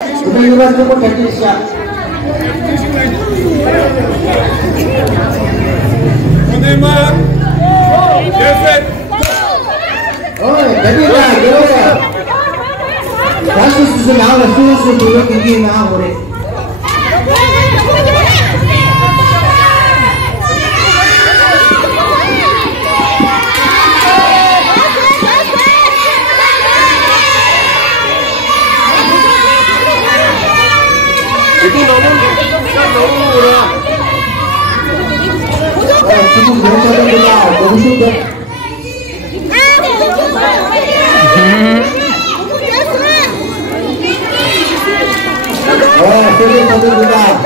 You must go for 30 shot. Oh, jadi lah, jadi lah. Kasus sudah awal susu dulu tinggi nak boleh. Itu nomor lah. Oh, cukup berapa dah? Bagus dah. Oh, cukup dah.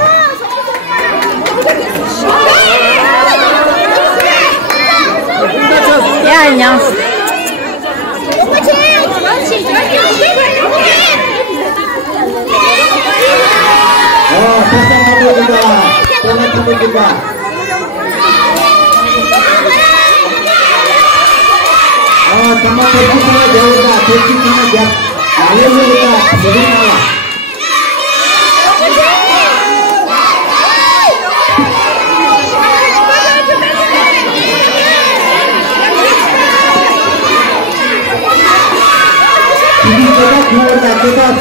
Ya, nyam. Oh, pasang apa juga? Pasang apa juga? Oh, sama pergi sana jauh dah, pergi sana jauh. Lalu kita beri malah.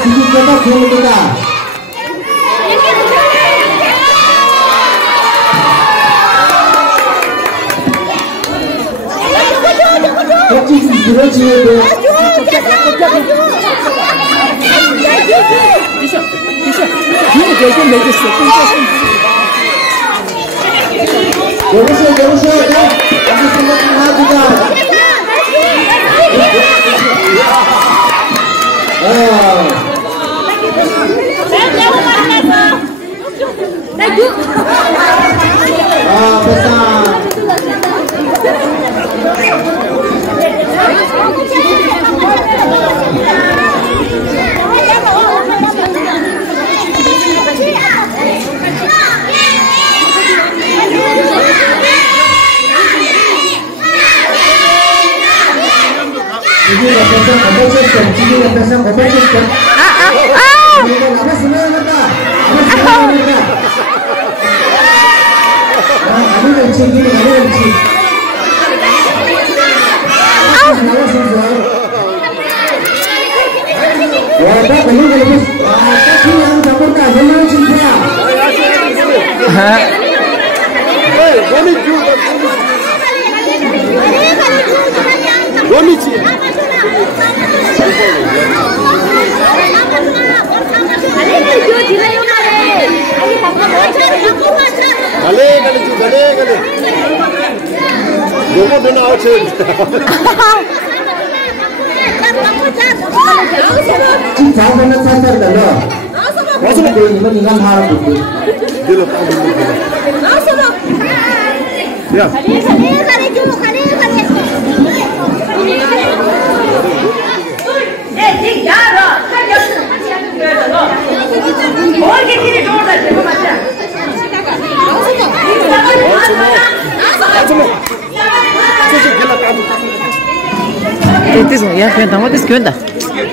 Sini kita dulu kita. Kecil sudah cium. Bisa. Ini jadi bagus. Jauh. Aku semua kenal juga. Besar.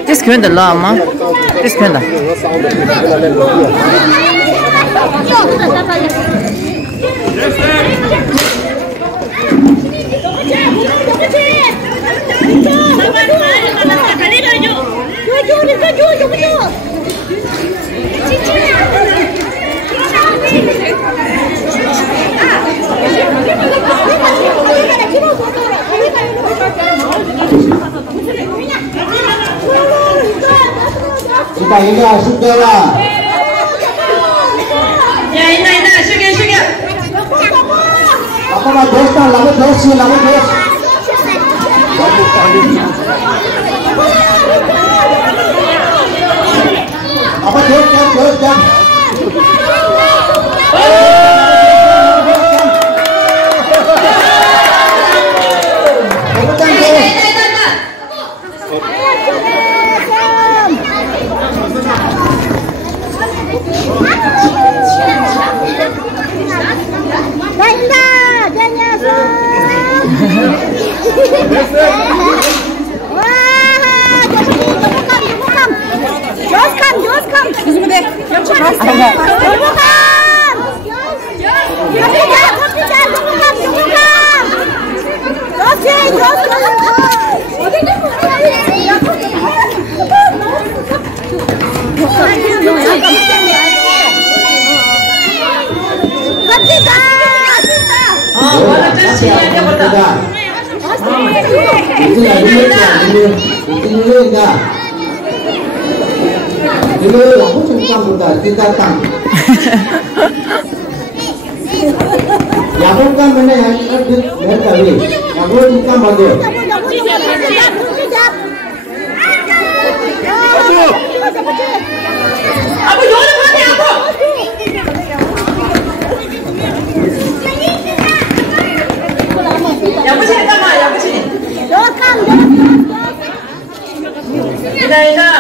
This kuen lah, ma. This kuen dah. Kita ini sudah lah. Ya ini, sudah. Apa nak dosa, lama dosa. Apa dosa? Just come. Dulu aku cengkang buta, kita tang. Yang kan mana yang berkali, yang cengkang bagus. Abu jangan mati Abu. Yang sini kan, yang sini. Ina.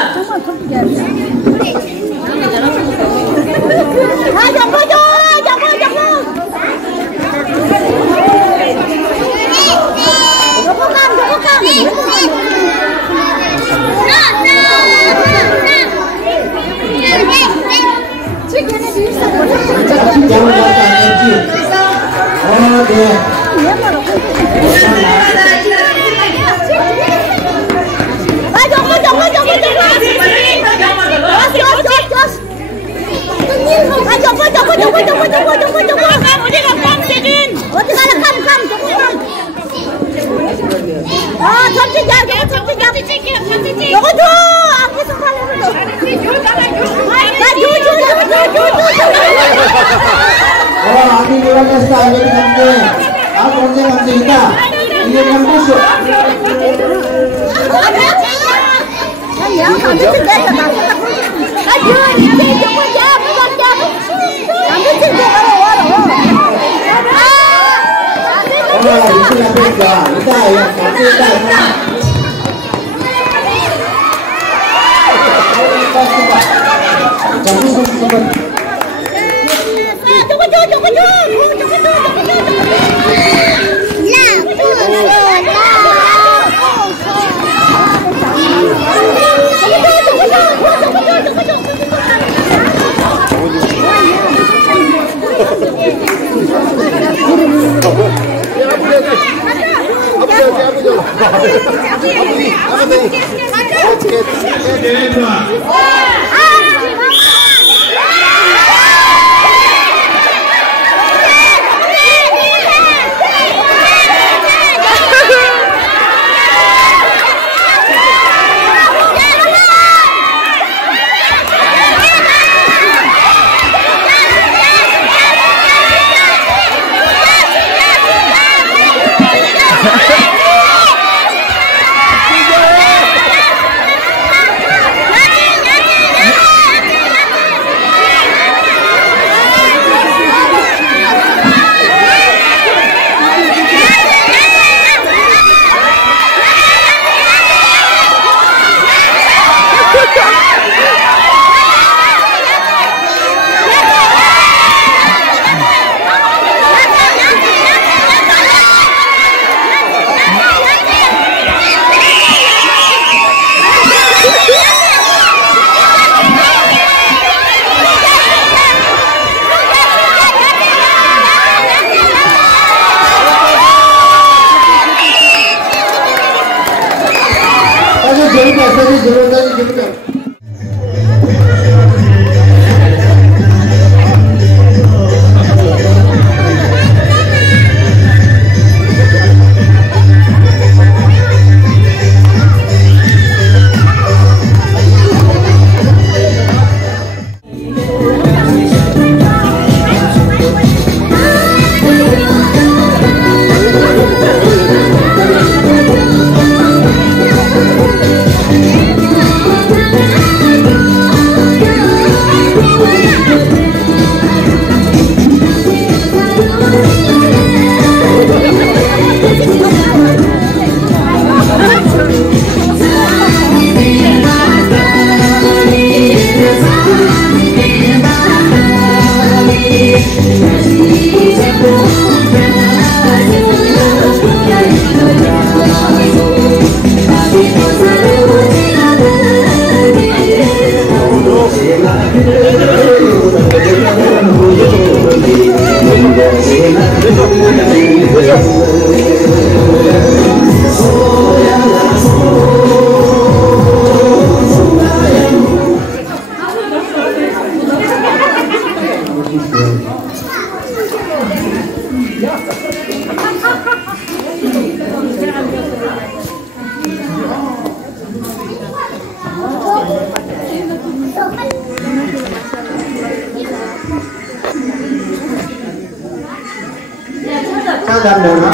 Đang được đó.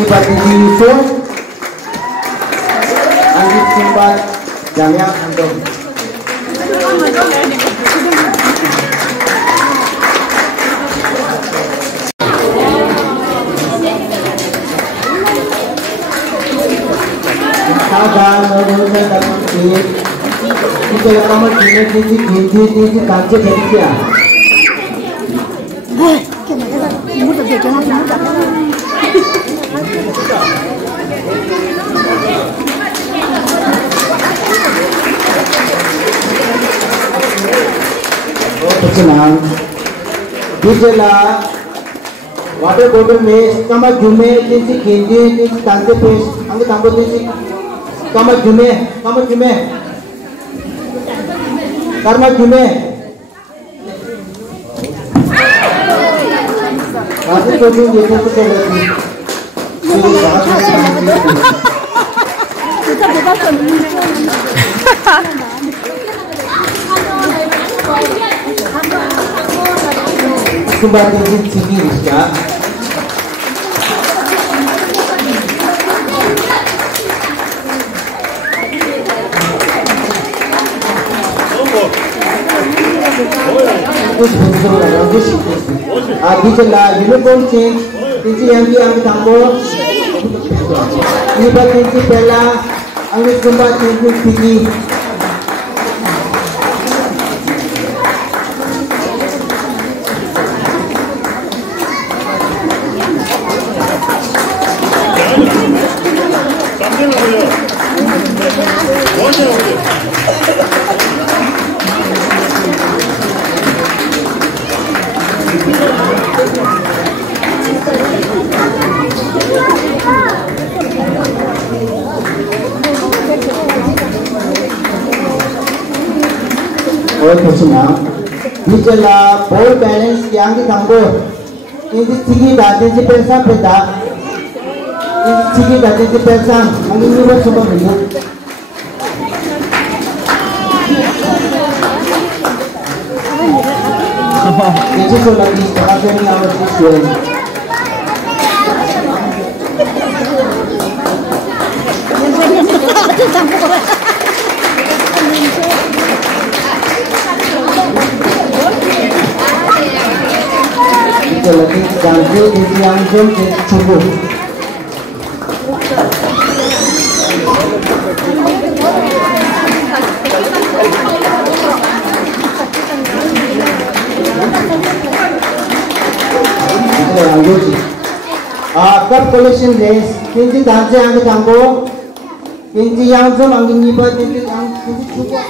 Ibadati Yusuf, Anggit Sumbat, Jamia Antum. Sahabat, menurutnya dapat kita kamu di kancah jadi dia. Perkenal, dijela, water bottle में कमर जुमे तीसी केंद्र तीसी कांचे पेश, अंगे तांबो तीसी कमर जुमे, कर्मा जुमे, वाटर बottle ये तो कुछ और नहीं, Kembali di sini Rizka. Dijela uniform change, tinci yang ditambah. Ini tinci pela, angin kembali tinci tinggi. Dijela ball balance yang ditambah. Ini tinggi dah, tinggi persen beda. Ini tinggi dah, tinggi persen. Angin ini buat semua benda. Ini so lagi sekarang ni awak tujuan. Lagi janji di yang jam cukup. Cup collection race, kinci janji yang ditangguh, kinci yang jam angin nyibat, kinci yang cukup.